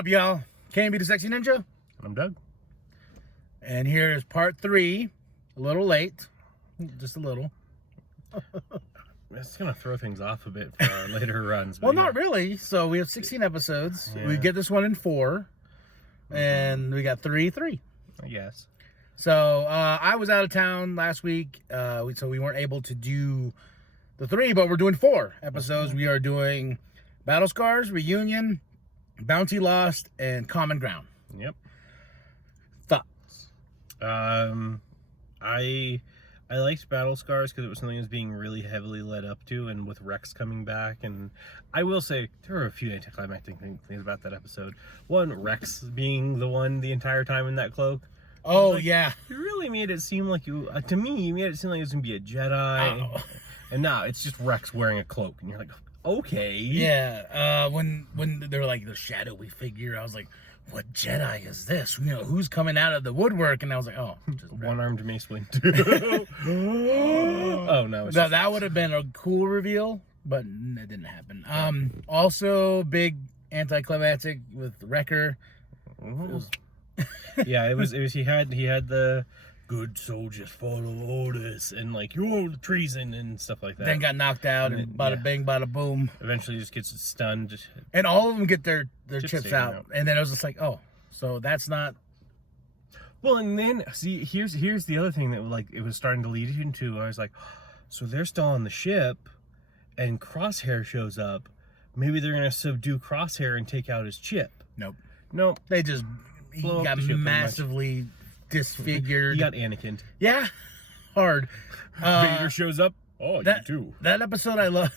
up, y'all? Can't be the Sexy Ninja. I'm Doug. And here's part 3. A little late. Just a little. It's going to throw things off a bit for our later runs. Well, not really. So we have 16 episodes. Yeah. We get this one in 4. And we got 3. I guess. So I was out of town last week. So we weren't able to do the 3, but we're doing 4 episodes. We are doing Battle Scars, Reunion, Bounty Lost, and Common Ground. Yep. Thoughts? I liked Battle Scars because it was something that was being really heavily led up to, and with Rex coming back, and I will say there were a few anticlimactic things about that episode. One, Rex being the one the entire time in that cloak. Oh, like, yeah. You really made it seem like you, to me, you made it seem like it was going to be a Jedi. Oh. And now it's just Rex wearing a cloak, and you're like, okay. Yeah, when they're like the shadowy figure, I was like, what Jedi is this? You know, who's coming out of the woodwork? And I was like, oh, just one-armed Mace Windu. Oh no, it's that would have been a cool reveal, but it didn't happen. Also big anticlimactic with Wrecker. Yeah, it was he had the good soldiers follow orders and like you're treason and stuff like that. Then got knocked out and bada bing, bada boom. Eventually just gets stunned. And all of them get their chips out. And then it was just like, oh, so that's not. Well, and then see, here's the other thing that like it was starting to lead into. I was like, so they're still on the ship, and Crosshair shows up. Maybe they're gonna subdue Crosshair and take out his chip. Nope. They just he got massively disfigured. He got Anakin. Yeah, hard. Vader shows up. Oh, you too. That episode I love.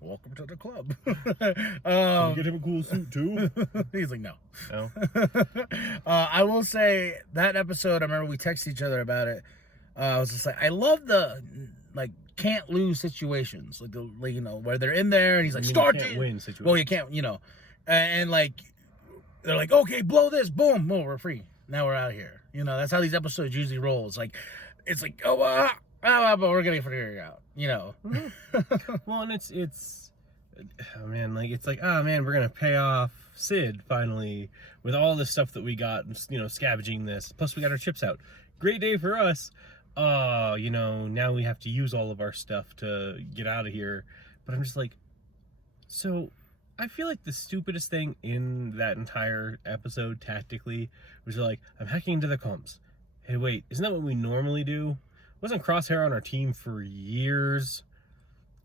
Welcome to the club. Can you get him a cool suit too? He's like, no. No. I will say that episode. I remember we texted each other about it. I was just like, I love the like can't lose situations, like you know where they're in there and he's like, start can't win situation. Well, you can't, you know, and like they're like, okay, blow this, boom, oh, we're free. Now we're out of here. You know, that's how these episodes usually roll. It's like, but we're gonna figure it out. You know. Well, and it's oh man, like it's like, oh man, we're gonna pay off Sid finally with all this stuff that we got, you know, scavenging this. Plus we got our chips out. Great day for us. You know, now we have to use all of our stuff to get out of here. But I'm just like, so I feel like the stupidest thing in that entire episode tactically was like, I'm hacking into the comms. Hey, wait, isn't that what we normally do? Wasn't Crosshair on our team for years?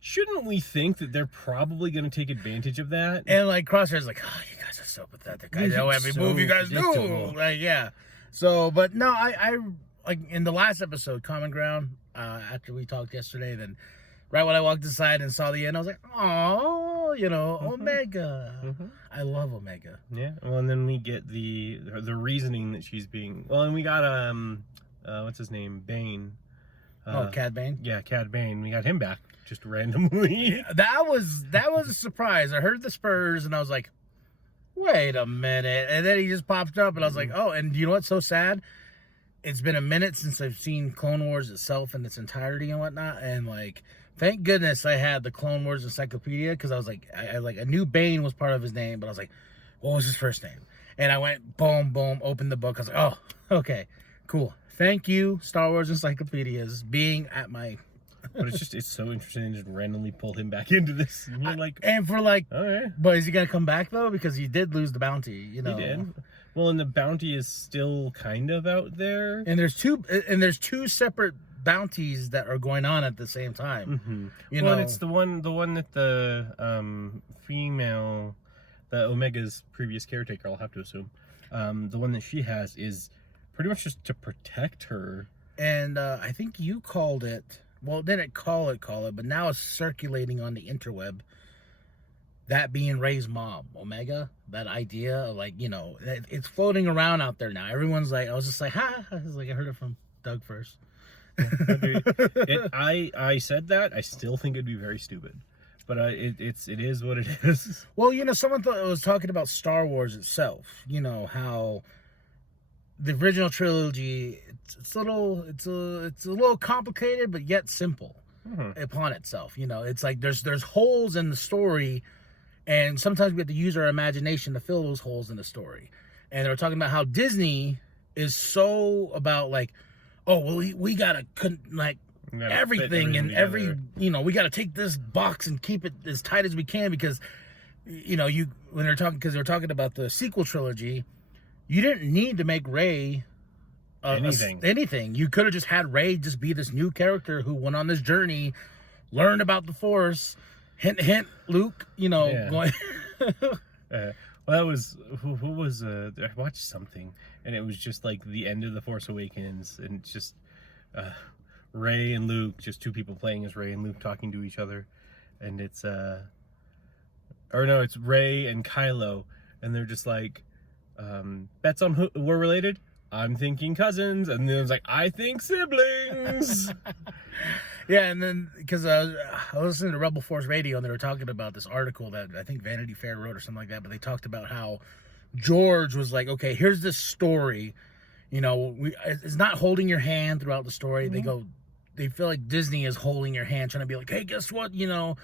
Shouldn't we think that they're probably going to take advantage of that? And like Crosshair's like, oh, you guys are so pathetic. I know every move you guys do. Like, yeah. So, but no, I like in the last episode, Common Ground, after we talked yesterday, then right when I walked inside and saw the end, I was like, oh, you know, Omega. I love Omega. Yeah. Well, and then we get the reasoning that she's being, well, and we got, what's his name? Bane. Cad Bane? Yeah, Cad Bane. We got him back just randomly. That was a surprise. I heard the Spurs and I was like, wait a minute. And then he just popped up and I was like, oh, and you know what's so sad? It's been a minute since I've seen Clone Wars itself in its entirety and whatnot. And like, thank goodness I had the Clone Wars encyclopedia because I was like, I knew Bane was part of his name, but I was like, what was his first name? And I went, boom, boom, opened the book. I was like, oh, okay, cool. Thank you, Star Wars encyclopedias, being at my. But it's so interesting to just randomly pull him back into this. And you're like, and for like, okay. But is he gonna come back though? Because he did lose the bounty, you know. He did. Well, and the bounty is still kind of out there. And there's two separate bounties that are going on at the same time. You know, and it's the one that the female, the Omega's previous caretaker, I'll have to assume, the one that she has is pretty much just to protect her. And I think you called it. Well, didn't call it, but now it's circulating on the interweb. That being Rey's mom, Omega, that idea of like, you know, it's floating around out there now. Everyone's like, I was just like, ha. I was like, I heard it from Doug first. I said that. I still think it'd be very stupid. But it is what it is. Well, you know, someone was talking about Star Wars itself. You know, how the original trilogy, it's a little complicated, but yet simple upon itself. You know, it's like there's holes in the story And sometimes we have to use our imagination to fill those holes in the story. And they were talking about how Disney is so about like, oh, well, we gotta like everything and every, you know, we gotta take this box and keep it as tight as we can because, you know, when they're talking, because they're talking about the sequel trilogy, you didn't need to make Rey anything. You could have just had Rey just be this new character who went on this journey, learned about the Force. Hint, hint, Luke. You know, going. Well, that was who was. I watched something, and it was just like the end of the Force Awakens, and it's just Rey and Luke, just two people playing as Rey and Luke talking to each other, and it's or no, it's Rey and Kylo, and they're just like, bets on who we're related. I'm thinking cousins, and then it's like, I think siblings. Yeah, and then because I was listening to Rebel Force Radio, and they were talking about this article that I think Vanity Fair wrote or something like that, but they talked about how George was like, okay, here's this story, you know, it's not holding your hand throughout the story. Mm-hmm. They feel like Disney is holding your hand, trying to be like, hey, guess what, you know.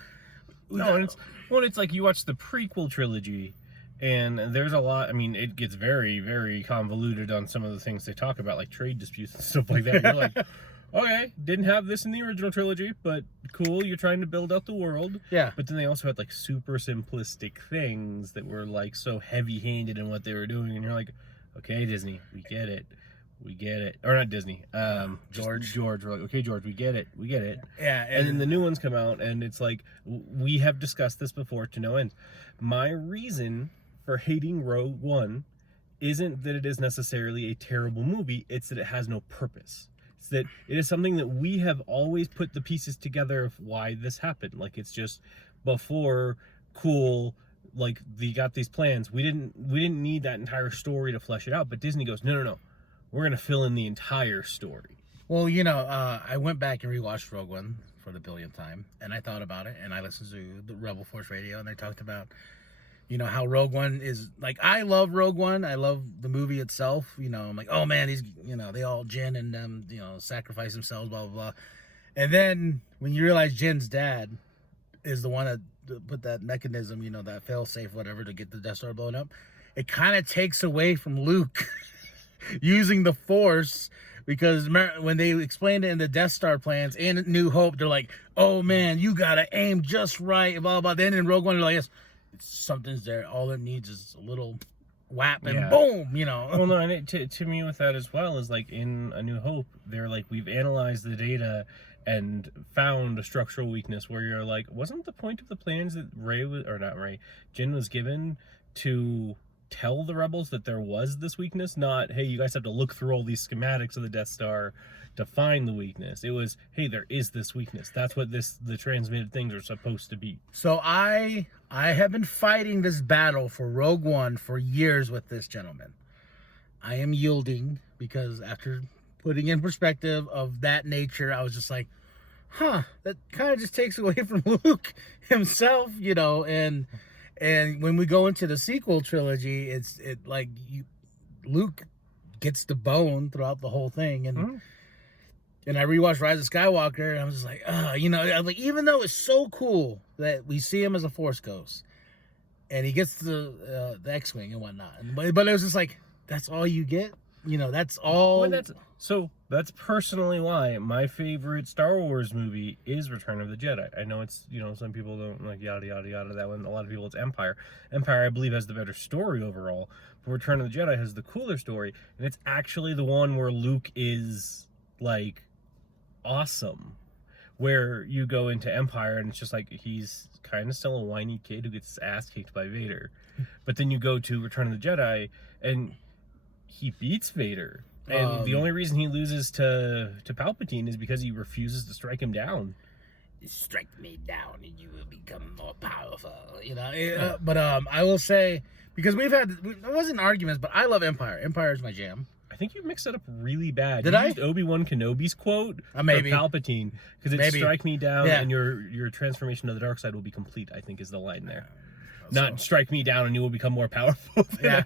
It's like you watch the prequel trilogy, and there's a lot. I mean, it gets very, very convoluted on some of the things they talk about, like trade disputes and stuff like that. You're like, okay, didn't have this in the original trilogy, but cool, you're trying to build out the world. Yeah. But then they also had like super simplistic things that were like so heavy-handed in what they were doing, and you're like, okay, Disney, we get it. Or not Disney, George. We're like, okay, George, we get it. Yeah. And then the new ones come out, and it's like, we have discussed this before to no end. My reason for hating Rogue One isn't that it is necessarily a terrible movie, it's that it has no purpose. It's that it is something that we have always put the pieces together of why this happened. Like, it's just before cool, like they got these plans. We didn't need that entire story to flesh it out, but Disney goes, no. We're going to fill in the entire story. Well, you know, I went back and rewatched Rogue One for the billionth time, and I thought about it, and I listened to the Rebel Force Radio, and they talked about, you know, how Rogue One is, like, I love Rogue One. I love the movie itself. You know, I'm like, oh, man, these, you know, they all, Jin and them, you know, sacrifice themselves, blah, blah, blah. And then when you realize Jin's dad is the one that put that mechanism, you know, that fail-safe, whatever, to get the Death Star blown up, it kind of takes away from Luke using the Force, because when they explained it in the Death Star plans and New Hope, they're like, oh man, you gotta aim just right, blah blah. Then in Rogue One, they're like, yes, something's there, all it needs is a little whap and boom, you know. Well, no, and to me with that as well is like in A New Hope, they're like, we've analyzed the data and found a structural weakness where you're like, wasn't the point of the plans that Jin was given to tell the rebels that there was this weakness? Not, hey, you guys have to look through all these schematics of the Death Star to find the weakness. It was, hey, there is this weakness. That's what the transmitted things are supposed to be. So I have been fighting this battle for Rogue One for years with this gentleman. I am yielding because after putting in perspective of that nature, I was just like, that kind of just takes away from Luke himself, you know. And when we go into the sequel trilogy, Luke gets the bone throughout the whole thing, and and I rewatched Rise of Skywalker, and I was just like, you know, I'm like, even though it's so cool that we see him as a Force ghost, and he gets the X-wing and whatnot, but it was just like, that's all you get, you know, that's all. Well, that's personally why my favorite Star Wars movie is Return of the Jedi. I know it's, you know, some people don't like yada yada yada that one. A lot of people, it's Empire. Empire, I believe, has the better story overall, but Return of the Jedi has the cooler story, and it's actually the one where Luke is like awesome. Where you go into Empire and it's just like he's kind of still a whiny kid who gets his ass kicked by Vader, but then you go to Return of the Jedi and he beats Vader. And the only reason he loses to Palpatine is because he refuses to strike him down. Strike me down and you will become more powerful, you know. But I will say, because it wasn't arguments, but I love Empire. Empire is my jam. I think you mixed it up really bad. Did you I? Used Obi-Wan Kenobi's quote maybe. for Palpatine, because it's strike me down and your transformation to the dark side will be complete, I think is the line there. Not strike me down and you will become more powerful. Yeah,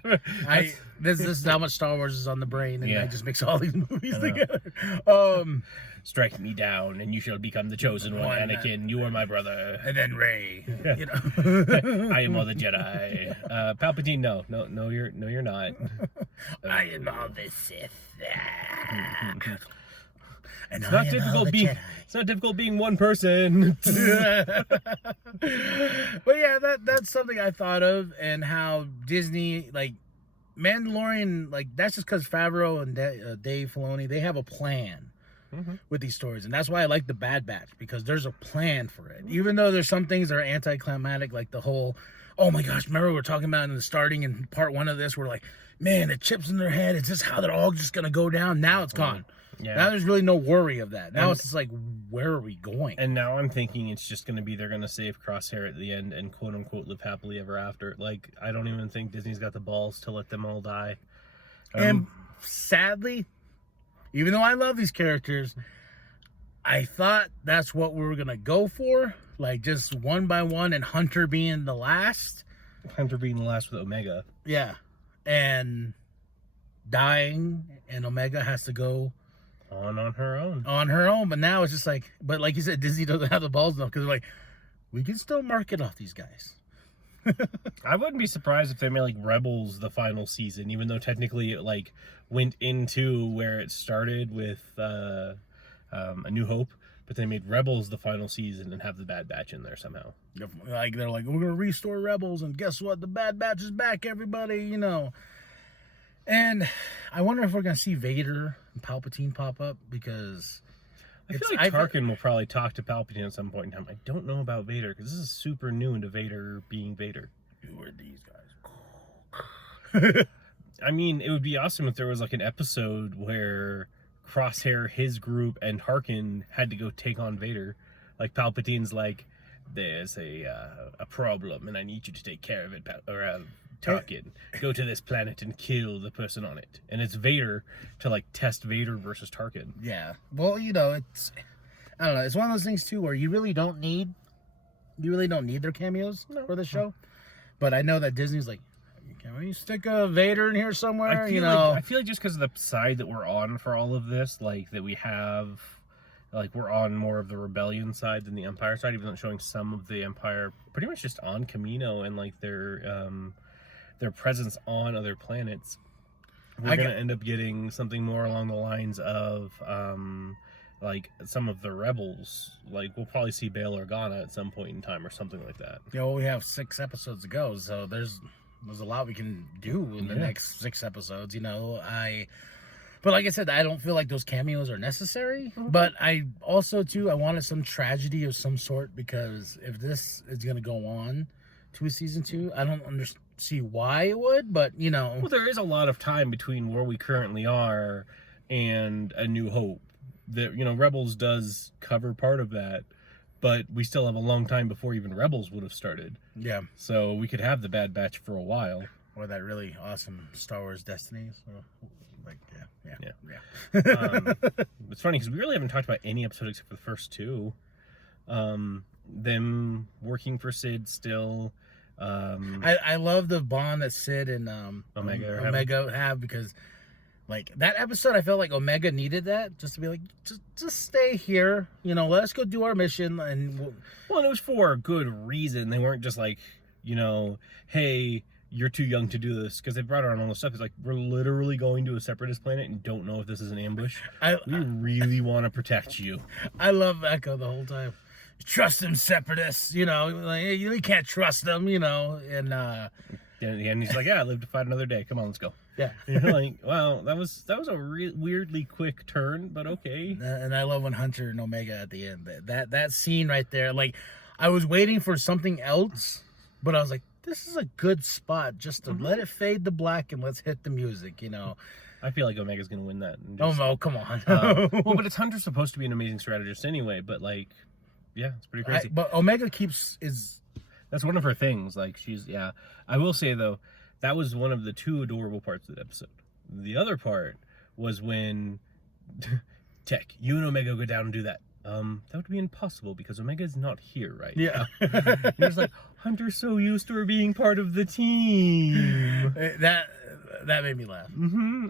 this is how much Star Wars is on the brain, and I just mix all these movies together. Strike me down and you shall become the chosen one, Anakin. You are my brother. And then Rey. You know, I am all the Jedi. Palpatine, no, you're not. I am all the Sith. And it's not difficult being one person. But yeah, that's something I thought of, and how Disney, like, Mandalorian, like, that's just because Favreau and Dave Filoni, they have a plan with these stories, and that's why I like the Bad Batch, because there's a plan for it. Even though there's some things that are anticlimactic, like the whole, oh my gosh, remember we were talking about in the starting in part 1 of this, we're like, man, the chips in their head, is this how they're all just gonna go down? Now it's gone. Yeah. Now there's really no worry of that. Now it's just like, where are we going? And now I'm thinking it's just going to be they're going to save Crosshair at the end and quote unquote live happily ever after. Like, I don't even think Disney's got the balls to let them all die. And sadly, even though I love these characters, I thought that's what we were going to go for. Like, just one by one, and Hunter being the last. Hunter being the last with Omega. Yeah. And dying, and Omega has to go on her own. But now it's just like, but like you said, Disney doesn't have the balls enough, because they're like, we can still market off these guys. I wouldn't be surprised if they made like Rebels the final season, even though technically it like went into where it started with A New Hope, but they made Rebels the final season and have the Bad Batch in there somehow. Like, they're like, we're gonna restore Rebels, and guess what? The Bad Batch is back, everybody, you know. And I wonder if we're going to see Vader and Palpatine pop up, because I feel like Tarkin will probably talk to Palpatine at some point in time. I don't know about Vader, because this is super new into Vader being Vader. Who are these guys? I mean, it would be awesome if there was like an episode where Crosshair, his group, and Tarkin had to go take on Vader. Like, Palpatine's like, there's a problem, and I need you to take care of it, Tarkin. Go to this planet and kill the person on it. And it's Vader to like test Vader versus Tarkin. Yeah. Well, you know, I don't know. It's one of those things too where you really don't need their cameos for the show. But I know that Disney's like, can we stick a Vader in here somewhere? I feel like just because of the side that we're on for all of this, like that we have, like we're on more of the rebellion side than the Empire side, even though it's showing some of the Empire pretty much just on Kamino and like their presence on other planets. We're going to end up getting something more along the lines of like some of the rebels. Like, we'll probably see Bail Organa at some point in time or something like that. You know, we have 6 episodes to go, so there's a lot we can do in the next 6 episodes, you know. But like I said, I don't feel like those cameos are necessary. But I also, too, I wanted some tragedy of some sort, because if this is going to go on to a season 2, I don't see why it would, but, you know. Well, there is a lot of time between where we currently are and A New Hope. That, you know, Rebels does cover part of that, but we still have a long time before even Rebels would have started. Yeah. So we could have the Bad Batch for a while. Or that really awesome Star Wars Destiny. So, like, it's funny because we really haven't talked about any episode except for the first 2. Them working for Sid still. I love the bond that Sid and Omega have, because like that episode, I felt like Omega needed that, just to be like, just stay here, you know, let us go do our mission. And it was for a good reason. They weren't just like, you know, hey, you're too young to do this, because they brought her on all this stuff. It's like, we're literally going to a separatist planet and don't know if this is an ambush. We really want to protect you. I love Echo the whole time. Trust them, separatists, you know, like, you can't trust them, you know. And at the end, he's like, yeah, I live to fight another day, come on, let's go. Yeah. You're like, wow, that was a weirdly quick turn, but okay. And I love when Hunter and Omega at the end, that scene right there, like, I was waiting for something else, but I was like, this is a good spot just to let it fade to black and let's hit the music, you know. I feel like Omega's gonna win that. No, come on. Well, but it's Hunter's supposed to be an amazing strategist anyway, but like, yeah, it's pretty crazy. But Omega that's one of her things. Like, I will say though, that was one of the 2 adorable parts of the episode. The other part was when Tech, you and Omega go down and do that. that would be impossible because Omega's not here right Yeah. now. And it's like, Hunter's so used to her being part of the team. that made me laugh.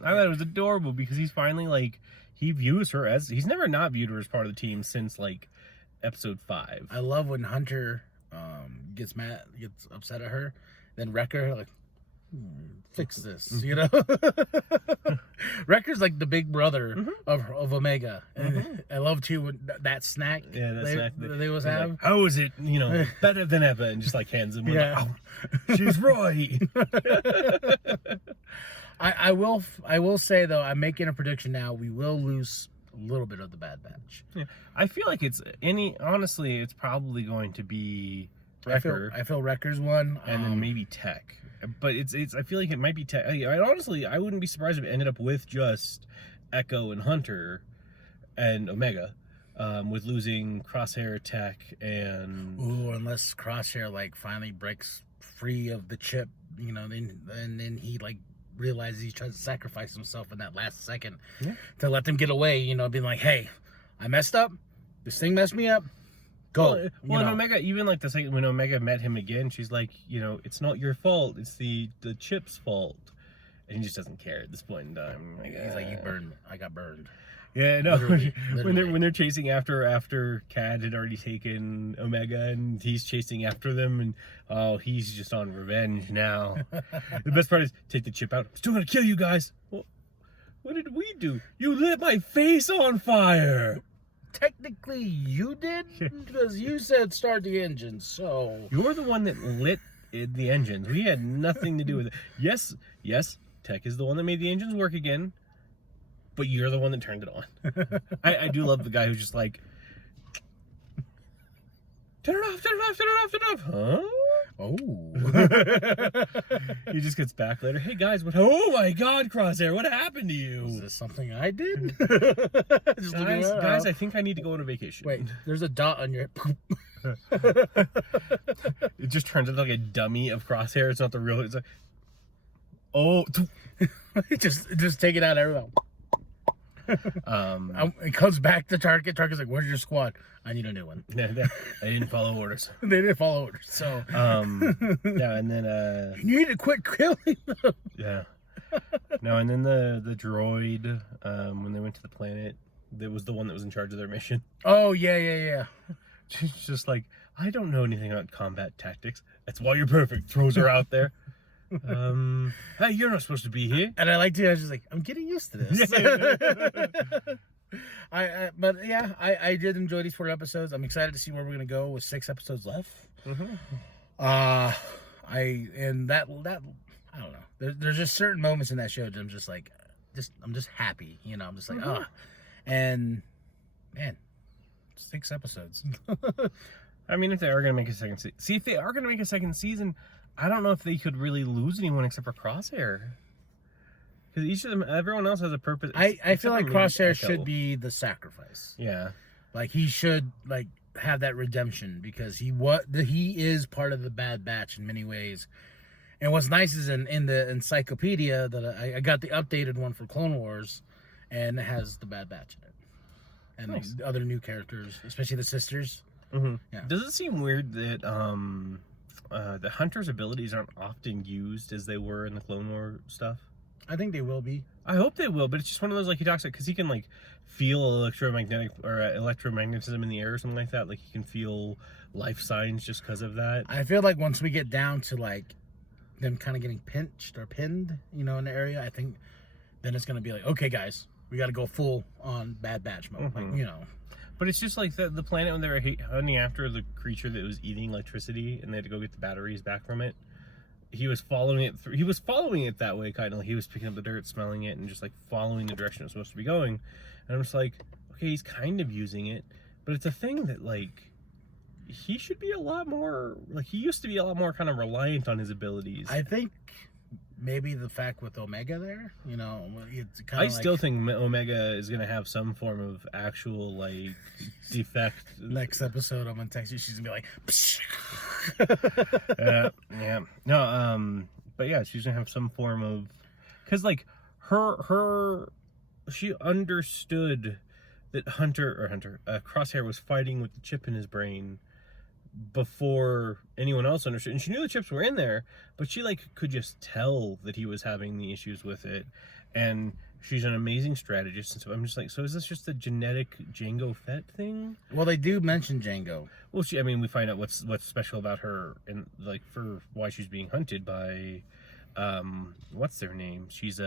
I thought it was adorable because he's finally like, he views her as, he's never not viewed her as part of the team since like episode 5. I love when Hunter gets upset at her, then Wrecker like, fix this, you know. Wrecker's like the big brother of Omega, and I love too when that snack. Yeah, that snack they always have. Like, how is it, you know, better than ever? And just like hands him. Yeah, like, she's right. I will say though, I'm making a prediction now. We will lose a little bit of the Bad Batch. Yeah, I feel like honestly, it's probably going to be Wrecker. I feel Wrecker's one, and then maybe Tech. But I feel like it might be Tech. I wouldn't be surprised if it ended up with just Echo and Hunter and Omega, with losing Crosshair, Tech, and unless Crosshair like finally breaks free of the chip, you know, then he like realizes he tries to sacrifice himself in that last second to let them get away, you know, being like, hey, I messed up, this thing messed me up, go. Well, and Omega, even like the second when Omega met him again, she's like, you know, it's not your fault, it's the chip's fault, and he just doesn't care at this point in time. He's like, you burned me, I got burned. Yeah, no. Literally. When they're chasing after Cad had already taken Omega and he's chasing after them, and he's just on revenge now. The best part is take the chip out. I'm still gonna kill you guys. Well, what did we do? You lit my face on fire. Technically, you did because you said start the engine. So you're the one that lit the engines. We had nothing to do with it. Yes, Tech is the one that made the engines work again. But you're the one that turned it on. I do love the guy who's just like, turn it off, turn it off, turn it off, turn it off. Huh? Oh. He just gets back later. Hey guys, oh my God, Crosshair, what happened to you? Is this something I did? Guys, I think I need to go on a vacation. Wait, there's a dot on your. It just turns into like a dummy of Crosshair. It's not the real. It's like, oh, just take it out, everyone. It comes back to Target. Target's like, "Where's your squad? I need a new one." Yeah, they didn't follow orders. They didn't follow orders. So, yeah, and then you need to quit killing them. Yeah. No, and then the droid, when they went to the planet, that was the one that was in charge of their mission. Oh yeah. She's just like, I don't know anything about combat tactics. That's why you're perfect. Throws her out there. Hey, you're not supposed to be here. And I liked it. I was just like, I'm getting used to this. But yeah, I did enjoy these 4 episodes. I'm excited to see where we're gonna go with 6 episodes left. I don't know. There's just certain moments in that show that I'm just like, I'm just happy. You know, I'm just like, and man, 6 episodes. I mean, if they are gonna make a second season, if they are gonna make a second season, I don't know if they could really lose anyone except for Crosshair. Because each of them, everyone else has a purpose. I feel like Crosshair should be the sacrifice. Yeah. Like, he should, like, have that redemption because he is part of the Bad Batch in many ways. And what's nice is in the encyclopedia that I got the updated one for Clone Wars, and it has the Bad Batch in it. And nice. Like, other new characters, especially the sisters. Yeah. Does it seem weird that the Hunter's abilities aren't often used as they were in the Clone War stuff? I think they will be. I hope they will, but it's just one of those, like, he talks about, because he can, like, feel electromagnetism in the air or something like that. Like, he can feel life signs just because of that. I feel like once we get down to, like, them kind of getting pinched or pinned, you know, in the area, I think then it's going to be like, okay, guys, we got to go full on Bad Batch mode, like, you know. But it's just like the planet when they were hunting after the creature that was eating electricity, and they had to go get the batteries back from it. He was following it he was following it that way, kind of. Like, he was picking up the dirt, smelling it, and just like following the direction it was supposed to be going. And I'm just like, okay, he's kind of using it, but it's a thing that, like, he should be a lot more, like, he used to be a lot more kind of reliant on his abilities. I think maybe the fact with Omega there, you know, it's kind of I still think Omega is going to have some form of actual, like, defect. Next episode, I'm going to text you, she's going to be like, psh. Yeah. No, but yeah, she's going to have some form of, because, like, she understood that Crosshair was fighting with the chip in his brain before anyone else understood. And she knew the chips were in there, but she like could just tell that he was having the issues with it. And she's an amazing strategist. And so I'm just like, so is this just a genetic Jango Fett thing? Well, they do mention Jango. Well, we find out what's special about her and like for why she's being hunted by what's their name? She's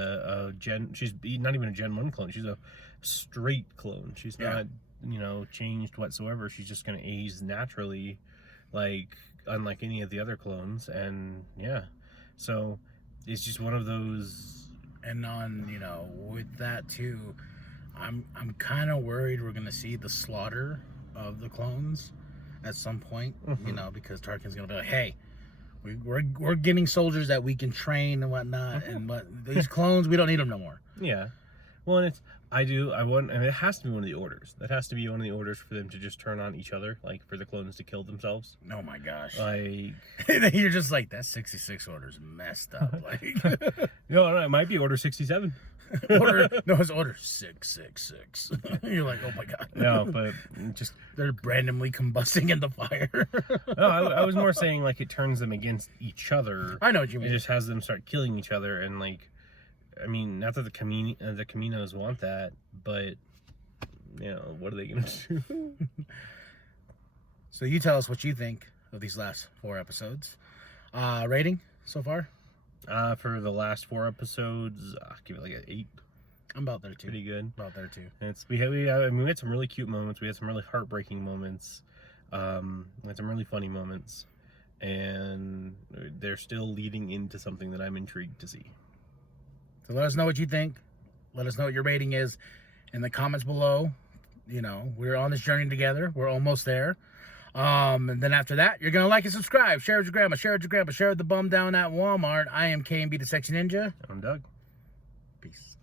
she's not even a Gen 1 clone. She's a straight clone. She's not, changed whatsoever. She's just going to age naturally, like unlike any of the other clones. And yeah, so it's just one of those. And on, with that too, I'm kind of worried we're going to see the slaughter of the clones at some point, because Tarkin's going to be like, hey, we're getting soldiers that we can train and whatnot, but these clones, we don't need them no more. Yeah. Well, and it has to be one of the orders. That has to be one of the orders for them to just turn on each other, like for the clones to kill themselves. Oh my gosh. Like, you're just like, that 66 order's messed up. Like, no, it might be Order 67. It's Order 666. You're like, oh my god. No, but just they're randomly combusting in the fire. No, I was more saying like it turns them against each other. I know what you mean. It just has them start killing each other, and like, I mean, not that the Caminos want that, but what are they gonna do? So you tell us what you think of these last 4 episodes. Rating so far? For the last 4 episodes, I'll give it like an 8. I'm about there too. Pretty good. About there too. And we had some really cute moments. We had some really heartbreaking moments. We had some really funny moments, and they're still leading into something that I'm intrigued to see. So let us know what you think. Let us know what your rating is in the comments below. We're on this journey together. We're almost there. And then after that, you're going to like and subscribe. Share with your grandma. Share with your grandpa. Share with the bum down at Walmart. I am KMB the Sexy Ninja. I'm Doug. Peace.